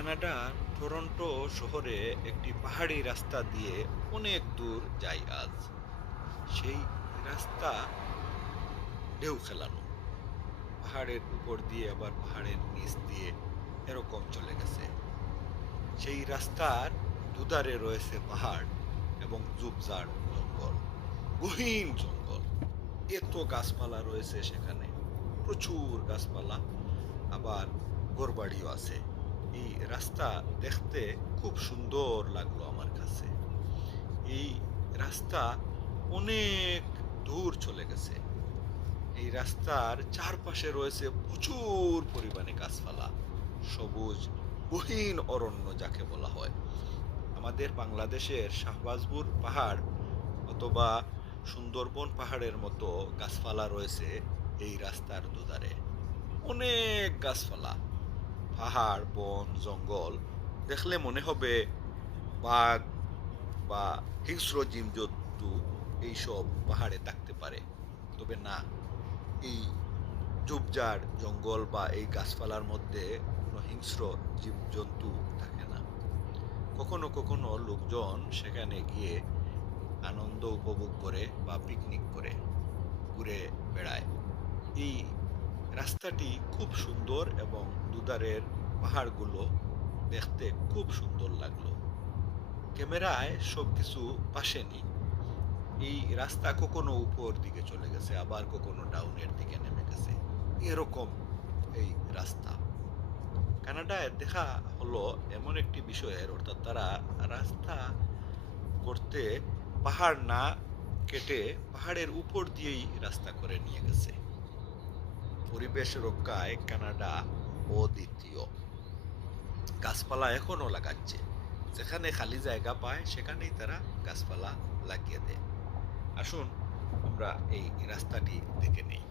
কানাডার টরন্টো শহরে একটি পাহাড়ি রাস্তা দিয়ে অনেক দূর যায় আজ। সেই রাস্তা ঢেউ খেলানো পাহাড়ের উপর দিয়ে আবার পাহাড়ের নিচ দিয়ে এরকম চলে গেছে। সেই রাস্তার দুধারে রয়েছে পাহাড় এবং জুবজাড় জঙ্গল, গহীন জঙ্গল। এত গাছপালা রয়েছে সেখানে। প্রচুর গাছপালা, আবার গোরবাড়িও আছে। রাস্তা দেখতে খুব সুন্দর লাগল আমার কাছে। এই রাস্তা অনেক দূর চলে গেছে। এই রাস্তার চারপাশে রয়েছে প্রচুর পরিমাণে গাছপালা, সবুজ, গহীন অরণ্য যাকে বলা হয়। আমাদের বাংলাদেশের শাহবাজপুর পাহাড় অথবা সুন্দরবন পাহাড়ের মতো গাছপালা রয়েছে এই রাস্তার দুধারে। অনেক গাছপালা। পাহাড়, বন, জঙ্গল দেখলে মনে হবে বাঘ বা হিংস্র জীবজন্তু এইসব পাহাড়ে থাকতে পারে। তবে না, এই ঝোপঝাড় জঙ্গল বা এই গাছপালার মধ্যে কোনো হিংস্র জীবজন্তু থাকে না। কখনো কখনো লোকজন সেখানে গিয়ে আনন্দ উপভোগ করে বা পিকনিক করে, ঘুরে বেড়ায়। এই রাস্তাটি খুব সুন্দর এবং দুধারের পাহাড়গুলো দেখতে খুব সুন্দর লাগল। ক্যামেরায় সব কিছু পাশেনি এই রাস্তা কখনো উপর দিকে চলে গেছে, আবার কখনো ডাউনের দিকে নেমে গেছে। এরকম এই রাস্তা। কানাডায় দেখা হলো এমন একটি বিষয়ের, অর্থাৎ তারা রাস্তা করতে পাহাড় না কেটে পাহাড়ের উপর দিয়েই রাস্তা করে নিয়ে গেছে। পরিবেশ রক্ষায় কানাডা অদ্বিতীয় গাছপালা এখনও লাগাচ্ছে। যেখানে খালি জায়গা পায়, সেখানেই তারা গাছপালা লাগিয়ে দেয়। আসুন, আমরা এই রাস্তাটি দেখে নেই।